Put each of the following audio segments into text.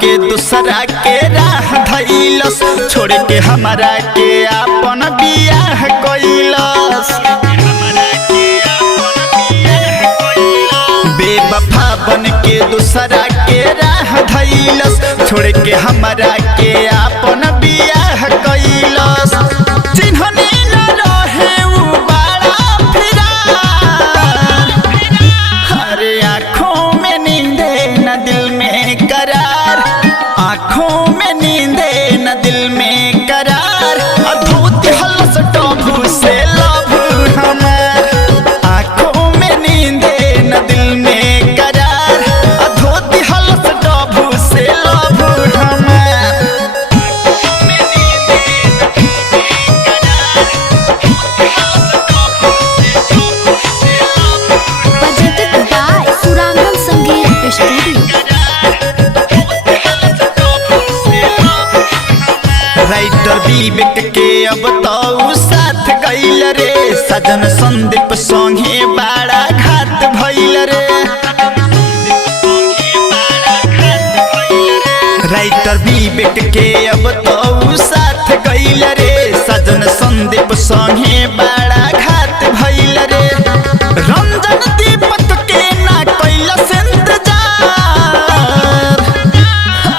के दूसरा के राह धइलस, छोड़ के हमरा के आपन बियाह कइलस। बेवफा बन के दूसरा के राह धइलस, छोड़ के हमरा के आपन बियाह कइलस। चिन्हनी न रहे उ बड़ा फिरार, हरे आँखों में नींदे न दिल में करार, आँखों में नींदे न दिल में करार। अधूती हलस टोभू से लव हमार, आँखों में नींदे न दिल में करार, अधूती हलस टोभू से लव हमार। Presented by Surangal Sangeet Studio. Writer Vivek के अब तो साथ गइल रे, सजन संदीप संगे बड़ा घात भइल रे। राइटर विवेक के अब तो साथ गइल रे, सजन संदीप संगे बड़ा घात भइल रे। रंजन दीपक के ना कैलस इंतजार,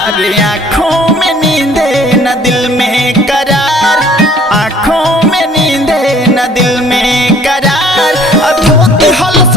अरे आँखों में नींदे न दिल में करार, आँखों में नींदे न दिल में करार। अधूती हलस